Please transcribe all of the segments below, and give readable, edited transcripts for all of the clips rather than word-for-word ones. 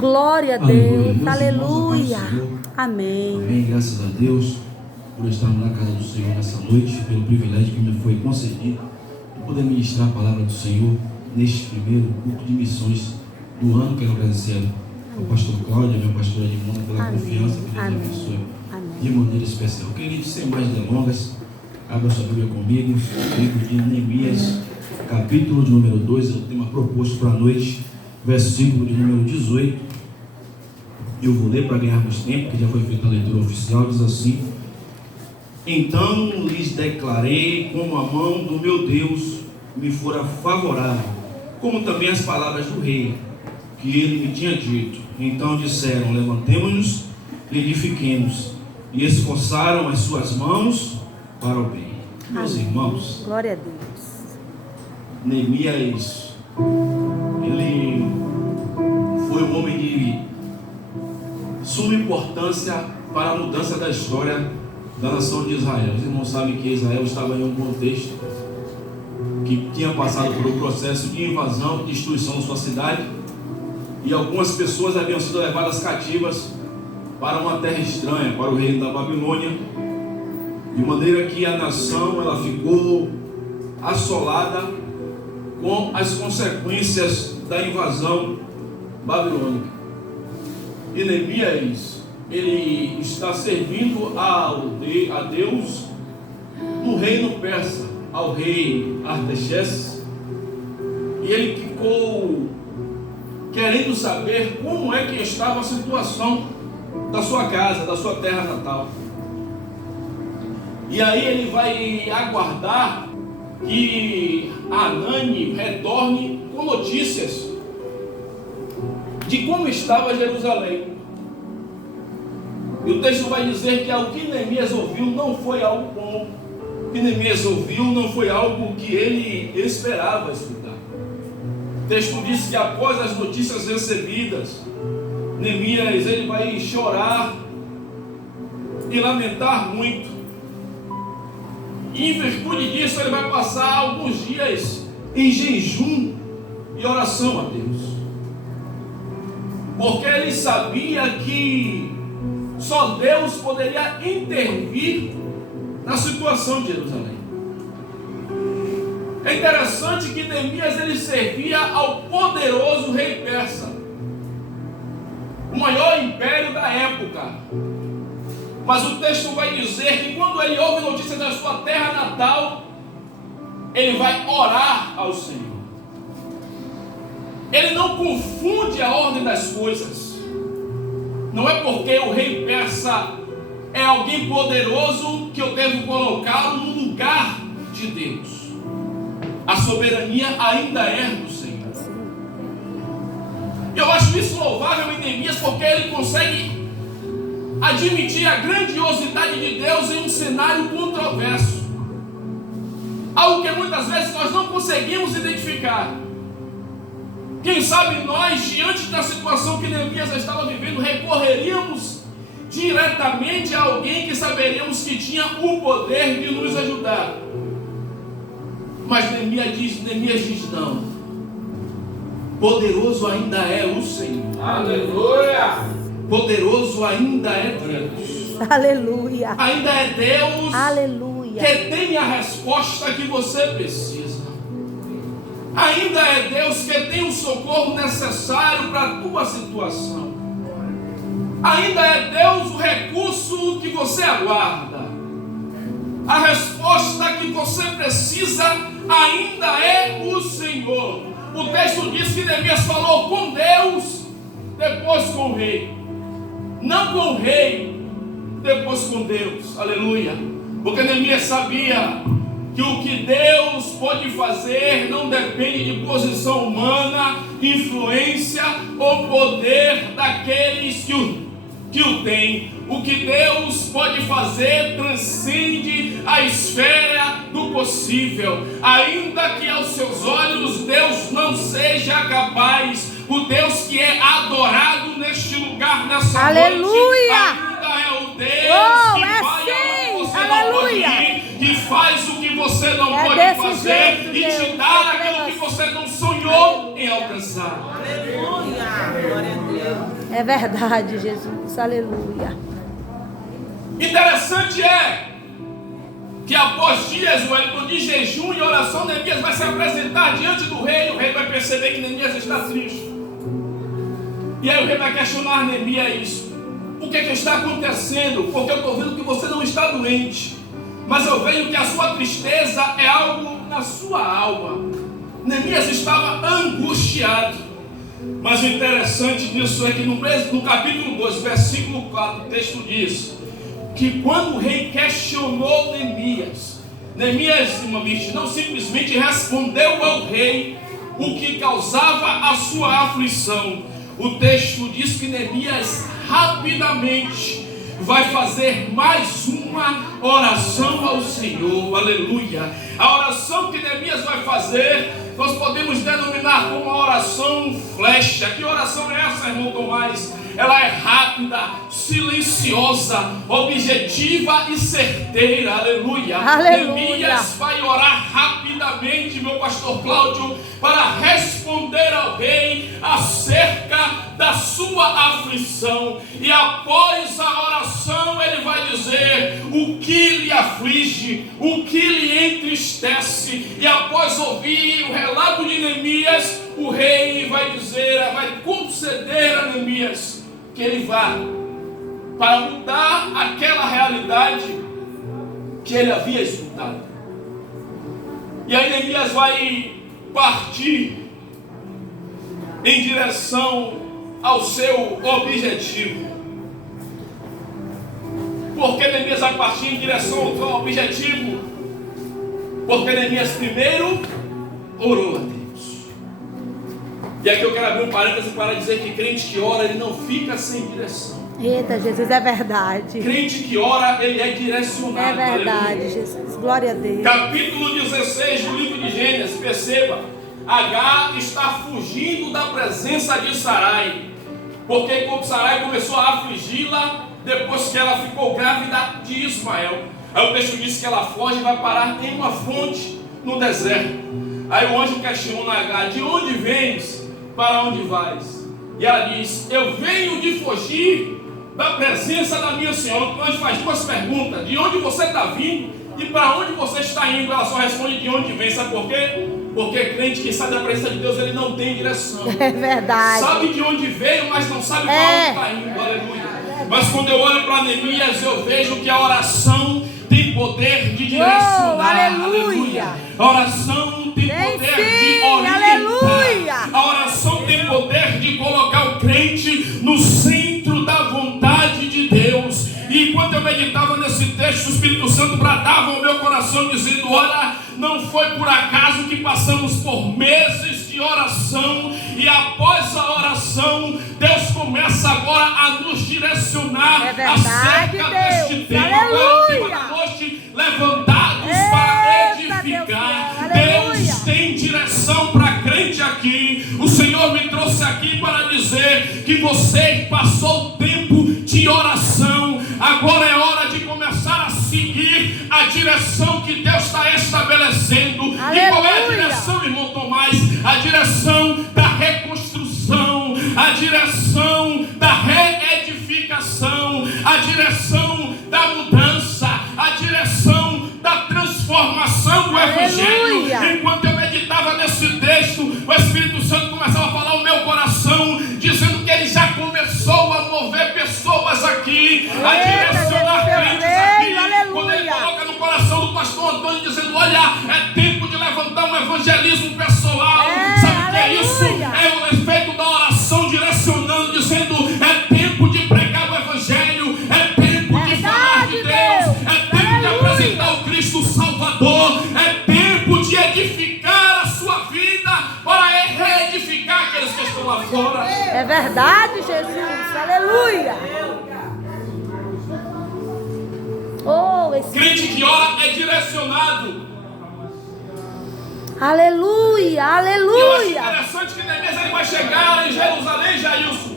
Glória a Deus. Aleluia. Amém. Amém. Graças a Deus por estarmos na casa do Senhor nessa noite, pelo privilégio que me foi concedido de poder ministrar a palavra do Senhor neste primeiro culto de missões do ano. Quero agradecer ao pastor Cláudio e à minha pastora Edmona pela confiança que Deus abençoe de maneira especial. Queridos, sem mais delongas, abra sua Bíblia comigo, livro de Neemias, capítulo de número 2, é o tema proposto para a noite, versículo de número 18. Eu vou ler para ganharmos tempo, que já foi feita a leitura oficial. Diz assim: então lhes declarei como a mão do meu Deus me fora favorável, como também as palavras do rei, que ele me tinha dito. Então disseram: levantemo-nos e edifiquemos, e esforçaram as suas mãos para o bem. Meus irmãos, glória a Deus. Neemias, ele foi um homem de suma importância para a mudança da história da nação de Israel. Os irmãos sabem que Israel estava em um contexto que tinha passado por um processo de invasão e destruição de sua cidade, e algumas pessoas haviam sido levadas cativas para uma terra estranha, para o reino da Babilônia, de maneira que a nação ela ficou assolada com as consequências da invasão babilônica. E Neemias, ele está servindo a Deus no reino persa, ao rei Artaxerxes, e ele ficou querendo saber como é que estava a situação da sua casa, da sua terra natal. E aí ele vai aguardar que Anani retorne com notícias de como estava Jerusalém. E o texto vai dizer que o que Neemias ouviu não foi algo bom. O que Neemias ouviu não foi algo que ele esperava escutar. O texto diz que após as notícias recebidas, Neemias ele vai chorar e lamentar muito. E em virtude disso ele vai passar alguns dias em jejum e oração a Deus. Porque ele sabia que só Deus poderia intervir na situação de Jerusalém. É interessante que Neemias ele servia ao poderoso rei persa, o maior império da época. Mas o texto vai dizer que quando ele ouve notícias da sua terra natal, ele vai orar ao Senhor. Ele não confunde a ordem das coisas. Não é porque o rei persa é alguém poderoso que eu devo colocá-lo no lugar de Deus. A soberania ainda é do Senhor. Eu acho isso louvável em Neemias, porque ele consegue admitir a grandiosidade de Deus em um cenário controverso. Algo que muitas vezes nós não conseguimos identificar. Quem sabe nós, diante da situação que Neemias estava vivendo, recorreríamos diretamente a alguém que saberíamos que tinha o poder de nos ajudar. Mas Neemias diz não. Poderoso ainda é o Senhor. Aleluia! Poderoso ainda é Deus. Aleluia! Ainda é Deus. Aleluia! Que tem a resposta que você precisa. Ainda é Deus que tem o socorro necessário para a tua situação. Ainda é Deus o recurso que você aguarda. A resposta que você precisa ainda é o Senhor. O texto diz que Neemias falou com Deus, depois com o rei. Não com o rei, depois com Deus. Aleluia. Porque Neemias sabia que o que Deus pode fazer não depende de posição humana, influência ou poder daqueles que o têm. O que Deus pode fazer transcende a esfera do possível. Ainda que aos seus olhos Deus não seja capaz, o Deus que é adorado neste lugar, nessa aleluia, noite, ainda é o Deus que vai aonde você não pode ir, que faz o que você não pode fazer e te dá aquilo que você não sonhou em alcançar. Aleluia, glória a Deus. É verdade, Jesus. Aleluia. Interessante é que após dias, Wellington, de jejum e oração, Neemias vai se apresentar diante do rei. O rei vai perceber que Neemias está triste. E aí o rei vai questionar Neemias: o que é que está acontecendo? Porque eu estou vendo que você não está doente, mas eu vejo que a sua tristeza é algo na sua alma. Neemias estava angustiado. Mas o interessante disso é que no capítulo 2, versículo 4, o texto diz que quando o rei questionou Neemias, irmãos, não simplesmente respondeu ao rei o que causava a sua aflição. O texto diz que Neemias rapidamente vai fazer mais uma oração ao Senhor. Aleluia. A oração que Neemias vai fazer, nós podemos denominar como uma oração flecha. Que oração é essa, irmão Tomás? Ela é rápida, silenciosa, objetiva e certeira. Aleluia. Aleluia. Neemias vai orar rapidamente, meu pastor Cláudio, para responder ao rei acerca da sua aflição. E após a oração ele vai dizer o que lhe aflige, o que lhe entristece. E após ouvir o relato de Neemias, o rei vai conceder a Neemias que ele vá para mudar aquela realidade que ele havia escutado. E aí Neemias vai partir em direção ao seu objetivo. Por que Neemias vai partir em direção ao seu objetivo? Porque Neemias primeiro orou a Deus. E aqui eu quero abrir um parêntese para dizer que crente que ora, ele não fica sem direção. Eita, Jesus, é verdade. Crente que ora, ele é direcionado. É verdade, aleluia. Jesus. Glória a Deus. Capítulo 16 do livro de Gênesis, perceba. Agar está fugindo da presença de Sarai, porque como Sarai começou a afligi-la depois que ela ficou grávida de Ismael. Aí o texto diz que ela foge e vai parar em uma fonte no deserto. Aí o anjo questiona Agar: de onde vens? Para onde vais? E ela diz: eu venho de fugir da presença da minha senhora. O anjo faz duas perguntas: de onde você está vindo e para onde você está indo? Ela só responde: de onde vem. Sabe por quê? Porque crente que sai da presença de Deus, ele não tem direção. É verdade. Sabe de onde veio, mas não sabe para onde está indo. Aleluia. Mas quando eu olho para Neemias, eu vejo que a oração tem poder de direcionar. Aleluia. A oração tem poder de orientar. Aleluia. A oração tem poder de colocar o crente no centro da vontade de Deus. E enquanto eu meditava nesse texto, o Espírito Santo bradava ao meu coração dizendo: olha, não foi por acaso que passamos por meses de oração, e após a oração Deus começa agora a nos direcionar acerca deste tema. Aleluia. Da noite, levantados para edificar. Deus tem direção para crente aqui. O Senhor me trouxe aqui para dizer que você passou o tempo de oração, agora é hora de começar a seguir a direção que Deus está estabelecendo. Aleluia. E qual é a direção, irmão Tomás? A direção da reconstrução, a direção da reedificação, a direção da mudança, a direção da transformação do Evangelho. Enquanto eu meditava nesse texto, o Espírito Santo começava a falar ao meu coração, dizendo que ele já começou a mover pessoas aqui, a direcionar crentes aqui. Aleluia. Quando ele coloca no coração do pastor Antônio, dizendo: olha, é tempo de levantar um evangelismo pessoal. Sabe o que é isso? É o efeito da oração direcionando, dizendo: é tempo de pregar o evangelho, é tempo de falar de Deus, é tempo de apresentar o Cristo Salvador, é tempo de edificar a sua vida para reedificar aqueles que estão lá fora. É verdade, Jesus. Aleluia. Crente que ora é direcionado. Aleluia, E eu acho aleluia. interessante que Neemias ele vai chegar em Jerusalém, Jailson.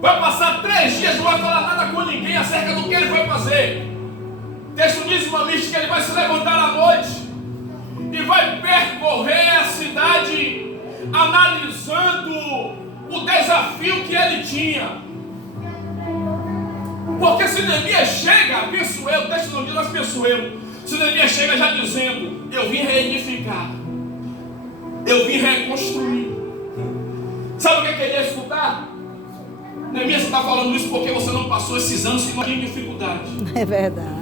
Vai passar 3 dias, não vai falar nada com ninguém acerca do que ele vai fazer. O texto diz, irmão, que ele vai se levantar à noite e vai percorrer a cidade analisando o desafio que ele tinha. Porque se Neemias chega, penso eu, o texto não diz, mas penso eu, se Neemias chega já dizendo, eu vim reedificar, eu vim reconstruir. Sabe o que ele ia escutar? Neemias está falando isso porque você não passou esses anos que não tinha dificuldade. É verdade.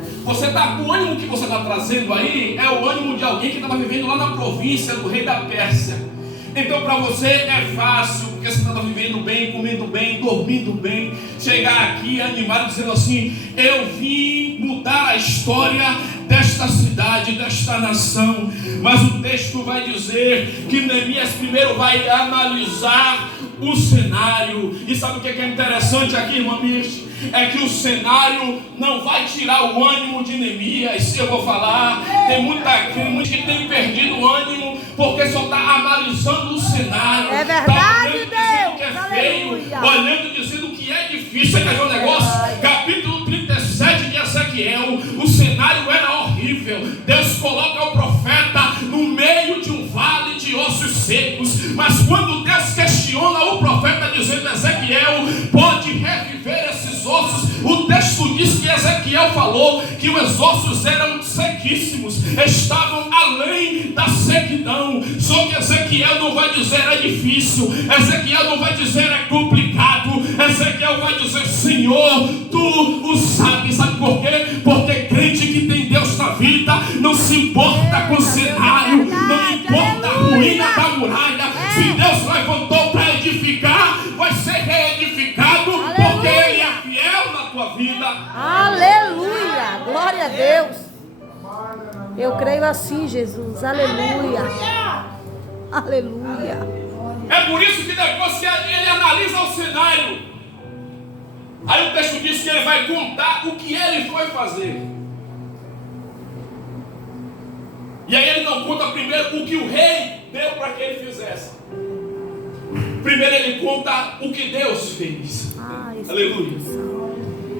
O ânimo que você está trazendo aí é o ânimo de alguém que estava vivendo lá na província do rei da Pérsia. Então para você é fácil, porque você estava vivendo bem, comendo bem, dormindo bem, chegar aqui animado dizendo assim, eu vim mudar a história desta cidade, desta nação. Mas o texto vai dizer que Neemias primeiro vai analisar o cenário. E sabe o que é interessante aqui, irmão Mirth? É que o cenário não vai tirar o ânimo de Neemias. Eu vou falar, tem muita gente que tem perdido o ânimo porque só está analisando o cenário. É verdade, tá olhando, dizendo Deus. que é feio, Aleluia. olhando dizendo que é difícil. Quer ver um negócio? Capítulo 37 de Ezequiel, o cenário era horrível. Deus coloca o profeta no meio de um vale de ossos secos. Mas quando Deus questiona o profeta dizendo, Ezequiel, pode reviver esses ossos, o texto diz que Ezequiel falou que os ossos eram sequíssimos, estavam além da sequidão. Só que Ezequiel não vai dizer é difícil, Ezequiel não vai dizer é complicado, Ezequiel vai dizer, Senhor, tu o sabes. Sabe por quê? Porque crente que tem Deus na vida não se importa com o cenário, não importa a ruína da muralha. Se Deus levantou para edificar, vai ser reedificado, porque Ele é fiel na tua vida. Aleluia. Glória a Deus. Eu creio assim, Jesus. Aleluia. Aleluia. É por isso que depois que ele analisa o cenário, aí o texto diz que ele vai contar o que ele foi fazer. E aí ele não conta primeiro o que o rei deu para que ele fizesse. Primeiro ele conta o que Deus fez. Aleluia.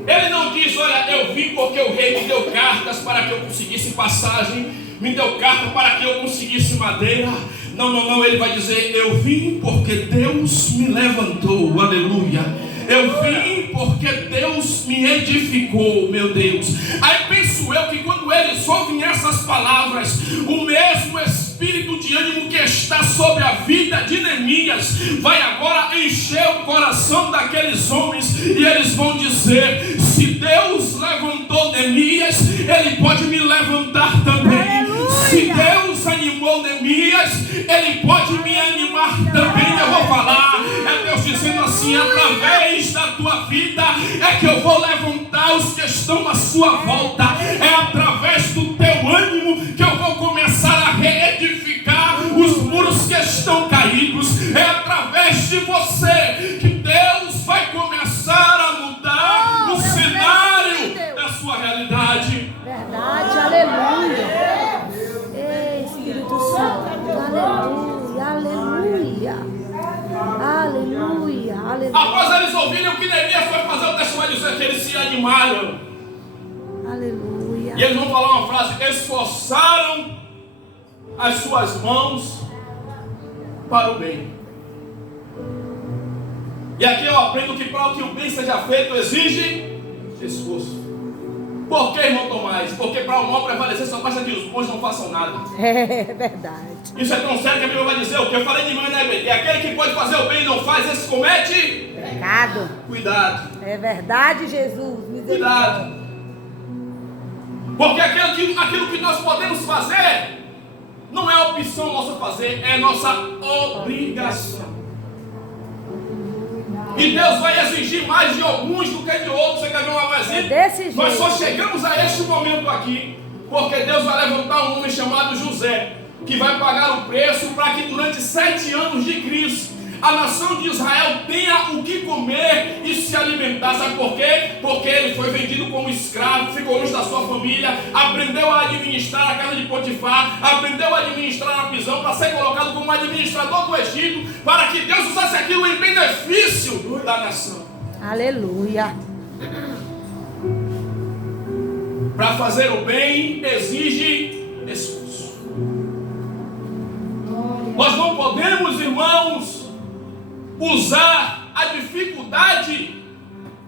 Ele não diz, olha, eu vim porque o rei me deu cartas para que eu conseguisse passagem, me deu carta para que eu conseguisse madeira. Não, ele vai dizer, eu vim porque Deus me levantou. Aleluia. Eu vim porque Deus me edificou, meu Deus. Aí penso eu que quando eles ouvem essas palavras, o mesmo espírito de ânimo que está sobre a vida de Neemias vai agora encher o coração daqueles homens, e eles vão dizer, se Deus levantou Neemias, Ele pode me levantar também. Aleluia. Se Deus animou Neemias, Ele pode me animar também. Eu vou falar, é Deus dizendo assim, através da tua vida é que eu vou levantar os que estão à sua volta. É através do teu ânimo que eu vou começar a reedificar os muros que estão caídos. É através de você que Deus vai começar a mudar o cenário da sua realidade. Verdade, aleluia. Ei, Espírito Santo, aleluia, aleluia. Aleluia, aleluia. Após eles ouvirem o que Neemias foi fazer, o texto vai dizer que eles se animaram. Aleluia. E eles vão falar uma frase, esforçaram as suas mãos para o bem. E aqui eu aprendo que para que o bem seja feito exige esforço. Por que, irmão Tomás? Porque para o mal prevalecer só basta que os bons não façam nada. É verdade. Isso é tão sério que a Bíblia vai dizer o que eu falei de manhã, né? E aquele que pode fazer o bem e não faz, esse comete pecado. Cuidado. É verdade, Jesus. Cuidado. Porque aquilo que nós podemos fazer não é opção nossa fazer, é nossa obrigação. E Deus vai exigir mais de alguns do que de outros. Você quer ver um exemplo? Desse jeito. Nós só chegamos a este momento aqui porque Deus vai levantar um homem chamado José, que vai pagar o preço para que durante 7 anos de crise a nação de Israel tenha o que comer e se alimentar. Sabe por quê? Porque ele foi vendido como escravo, ficou longe da sua família, aprendeu a administrar a casa de Potifar, aprendeu a administrar a prisão para ser colocado como administrador do Egito, para que Deus usasse aquilo em benefício da nação. Aleluia. Para fazer o bem exige esforço. Nós não podemos, irmãos, usar a dificuldade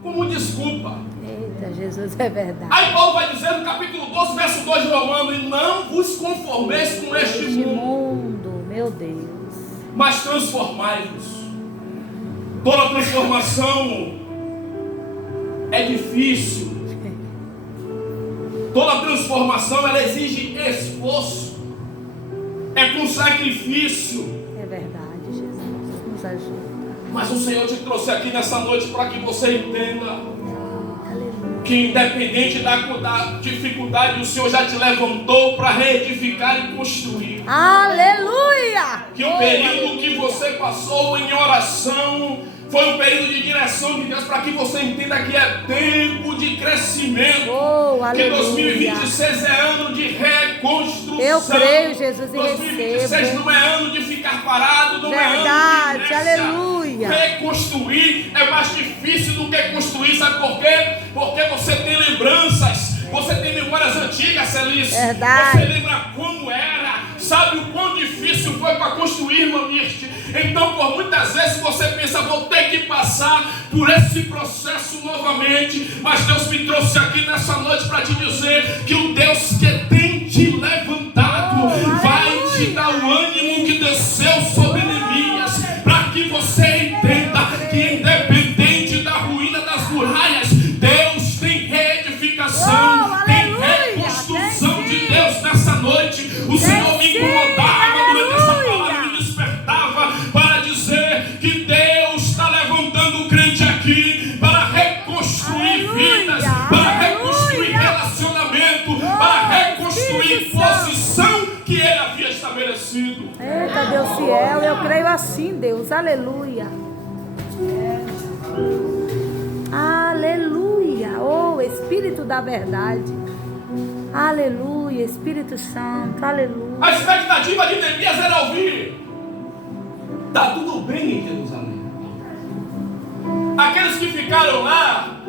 como desculpa. Eita, Jesus, é verdade. Aí Paulo vai dizer no capítulo 12, verso 2 de Romanos: e não vos conformeis com este mundo, meu Deus. mas transformai-vos. Toda transformação é difícil. Toda transformação ela exige esforço. É com sacrifício. É verdade, Jesus. Nos ajuda. Mas o Senhor te trouxe aqui nessa noite para que você entenda Aleluia. que independente da dificuldade, o Senhor já te levantou para reedificar e construir. Aleluia. Que o período que você passou em oração foi um período de direção de Deus, para que você entenda que é tempo de crescimento. Que 2026 é ano de reconstrução. Eu creio, Jesus, e 2026 recebo. não é ano de ficar parado, não Verdade, é ano de inércia. aleluia. Reconstruir é mais difícil do que construir, sabe por quê? Porque você tem lembranças, você tem memórias antigas, Celice. Verdade. Você lembra como era, sabe o quão difícil foi para construir, irmã Mirte. Então, por muitas vezes você pensa, vou ter que passar por esse processo novamente, mas Deus me trouxe aqui nessa noite para te dizer que o Deus que tem te levantado vai te dar o ânimo que desceu sobre Neemias, para que você entenda que independente da ruína das muralhas, Deus tem reedificação, tem reconstrução de Deus nessa noite. O Senhor me incomodava durante essa palavra, me despertava para dizer que Deus está levantando o crente aqui para reconstruir vidas, para reconstruir relacionamento, para reconstruir posição que Ele havia estabelecido. Eita, Deus fiel, eu creio assim, Deus, aleluia. Aleluia, oh Espírito da verdade. Aleluia, Espírito Santo, aleluia. A expectativa de Neemias era ouvir: está tudo bem em Jerusalém. Aqueles que ficaram lá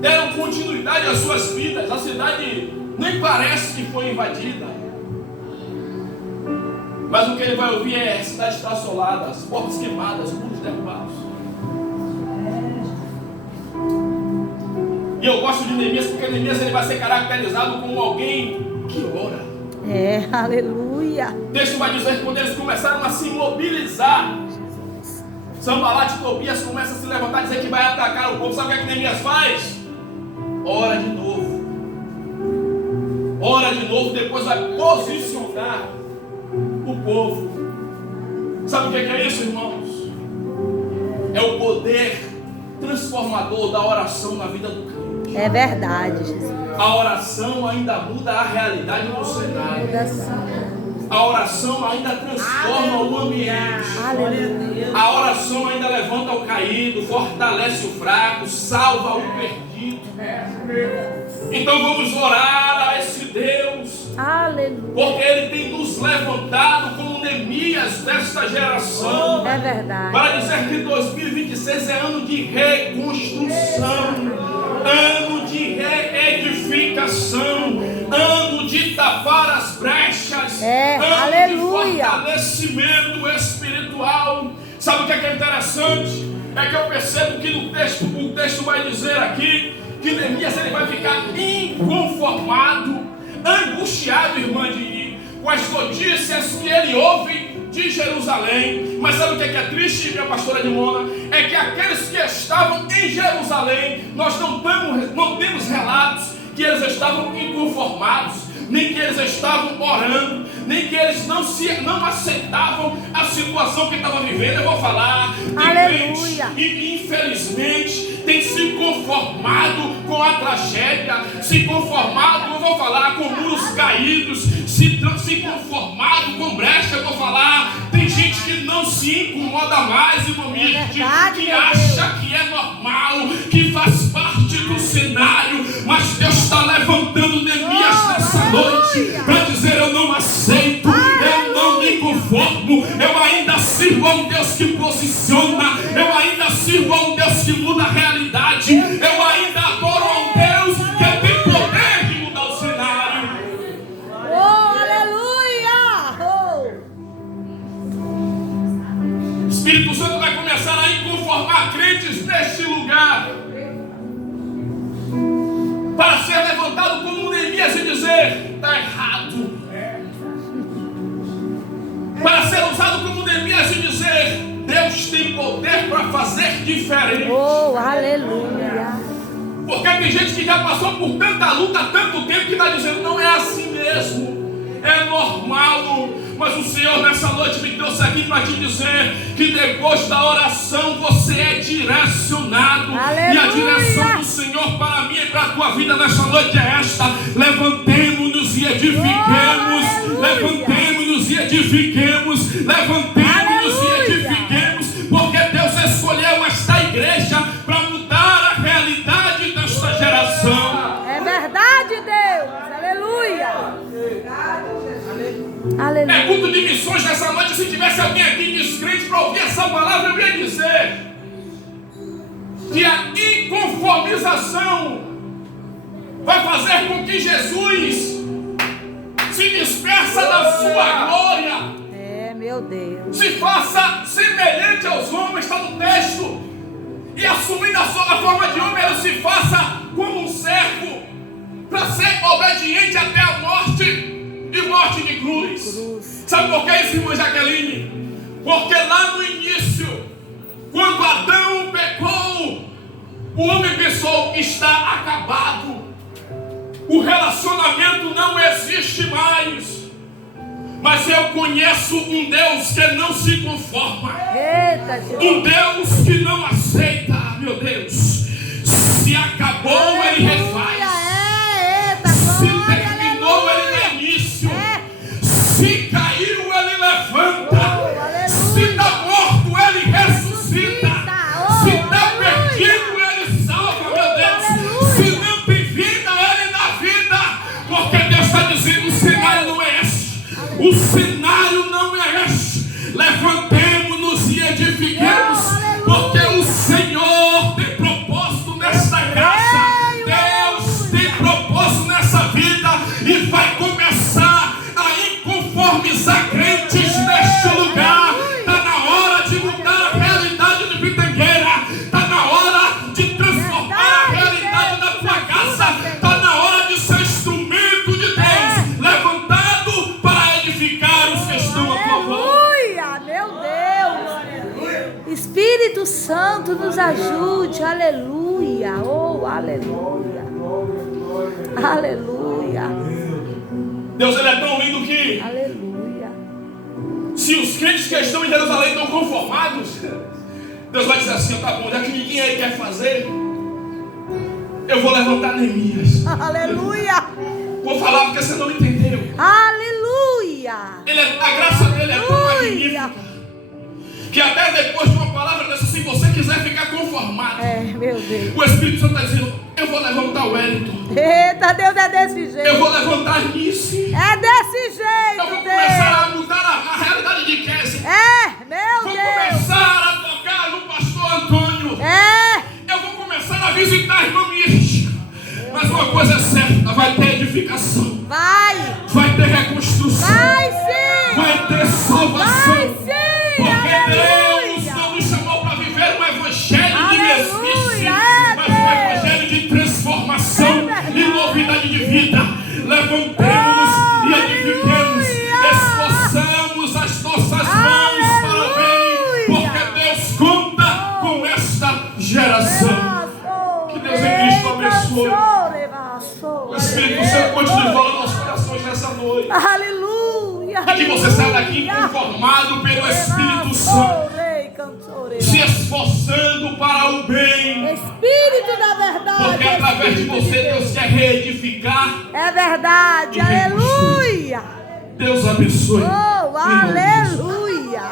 deram continuidade às suas vidas. A cidade nem parece que foi invadida, mas o que ele vai ouvir é: a cidade está assolada, as portas queimadas, muros derrubados. E eu gosto de Neemias porque Neemias ele vai ser caracterizado como alguém que ora. É, aleluia. O texto vai dizer que quando eles começaram a se mobilizar, Sanbalat e Tobias começam a se levantar e dizer que vai atacar o povo. Sabe o que Neemias faz? Ora de novo. Ora de novo, depois vai posicionar o povo. Sabe o que é isso, irmãos? É o poder transformador da oração na vida do crente. É verdade, Jesus. A oração ainda muda a realidade do cenário. A oração ainda transforma o ambiente. Aleluia. A oração ainda levanta o caído, fortalece o fraco, salva o perdido. Então vamos orar a esse Deus. Aleluia. Porque Ele tem nos levantado como Neemias desta geração. É verdade. Para dizer que 2026 é ano de reconstrução, ano de reedificação, ano de tapar as brechas, ano aleluia. de fortalecimento espiritual. Sabe o que é interessante? É que eu percebo que no texto, o texto vai dizer aqui que Neemias ele vai ficar inconformado, angustiado, irmã Dini, com as notícias que ele ouve de Jerusalém. Mas sabe o que é triste, minha pastora de Mona? É que aqueles que estavam em Jerusalém, nós não temos relatos que eles estavam inconformados, nem que eles estavam orando, nem que eles não aceitavam a situação que estavam vivendo. Eu vou falar, aleluia. E infelizmente tem se conformado com a tragédia, se conformado, eu vou falar, com muros caídos, se conformado com brecha, eu vou falar. Tem gente que não se incomoda mais, irmão Mirte, que acha que é normal, que faz parte do cenário, mas Deus está levantando Neemias nessa noite para dizer: eu não aceito, eu não me conformo, eu ainda sirvo a um Deus que posiciona, eu ainda sirvo a um Deus que muda a realidade, eu ainda adoro a um Deus que tem poder de mudar o cenário. Oh, aleluia! O Espírito Santo vai começar a inconformar crentes neste lugar. está errado. Para ser usado como Neemias e dizer: Deus tem poder para fazer diferente. Oh, aleluia. Porque tem gente que já passou por tanta luta há tanto tempo que está dizendo: não é assim mesmo, é normal. Mas o Senhor nessa noite me trouxe aqui para te dizer que depois da oração você é direcionado. Aleluia. E a direção do Senhor para mim e para a tua vida nessa noite é esta: levantemos-nos e edifiquemos. Oh, levantemos-nos e edifiquemos. Levantemos-nos e edifiquemos. Porque Deus escolheu esta igreja para mudar a realidade desta geração. É verdade, Deus. Aleluia. Aleluia. É culto de missões nessa noite. Se tivesse alguém aqui descrente para ouvir essa palavra, eu ia dizer que a inconformização vai fazer com que Jesus se dispersa da sua glória. É, meu Deus. Se faça semelhante aos homens, está no texto. E assumindo a sua forma de homem, ele se faça como um servo, para ser obediente até a morte, e morte de cruz. Sabe por que isso, irmã Jaqueline? Porque lá no início, quando Adão pecou, o homem pensou: está acabado, o relacionamento não existe mais. Mas eu conheço um Deus que não se conforma. Eita, Jesus. Um Deus que não aceita, meu Deus. Se acabou, ele refaz. Eita, Se glória, terminou, ele aleluia. dá início. Se caiu, ele levanta. Se está morto, ele ressuscita. Se está perdido, ele salva, meu Deus. Se não tem vida, ele dá vida. Porque Deus está dizendo: o cenário não é esse. O cenário não é esse. Levantemos-nos e edifiquemos. Porque o Senhor tem propósito nesta casa. Deus tem propósito nessa vida. E vai começar a inconformizar crentes neste lugar. Está na hora de mudar a realidade de Pitangueira. Está na hora de transformar a realidade da tua casa. Está na hora de ser instrumento de Deus, levantado para edificar os que estão a tua volta. Aleluia, meu Deus. Espírito Santo nos ajude. Aleluia. Oh, aleluia. Aleluia. Deus, ele é tão lindo que, Aleluia. se os crentes que estão em Jerusalém estão conformados, Deus vai dizer assim: tá bom, já que ninguém aí quer fazer, eu vou levantar Neemias. Aleluia. Vou falar porque você não entendeu. Aleluia. A graça dele é tão magnífica que até depois de uma palavra dessa, se você quiser ficar conformado, É, meu Deus. o Espírito Santo está dizendo: eu vou levantar o Wellington. Eita, Deus, é desse jeito. Eu vou levantar Nice. É desse Eu vou jeito, começar Deus. a mudar a realidade de Kézia. É, meu Vou Deus. começar a tocar no pastor Antônio. É. Eu vou começar a visitar a irmã Mística. Mas uma coisa é certa: vai ter edificação. Vai ter reconstrução. Vai sim. Vai ter salvação. Vai sim. Porque Deus Aleluia. não nos chamou para viver um evangelho de mesmice, Aleluia, mas um evangelho de transformação e novidade de vida. Levantemos e edifiquemos. Esforçamos as nossas mãos para o bem, porque Deus conta com esta geração. Que Deus em Cristo abençoe. O Espírito Santo continue falando aos corações nessa noite. Aleluia. E que você saia daqui inconformado pelo Espírito Santo, se esforçando para o bem. Espírito da verdade. Porque através de você Deus quer reedificar. É verdade. E reconstruir. Aleluia. Deus abençoe. Oh, aleluia.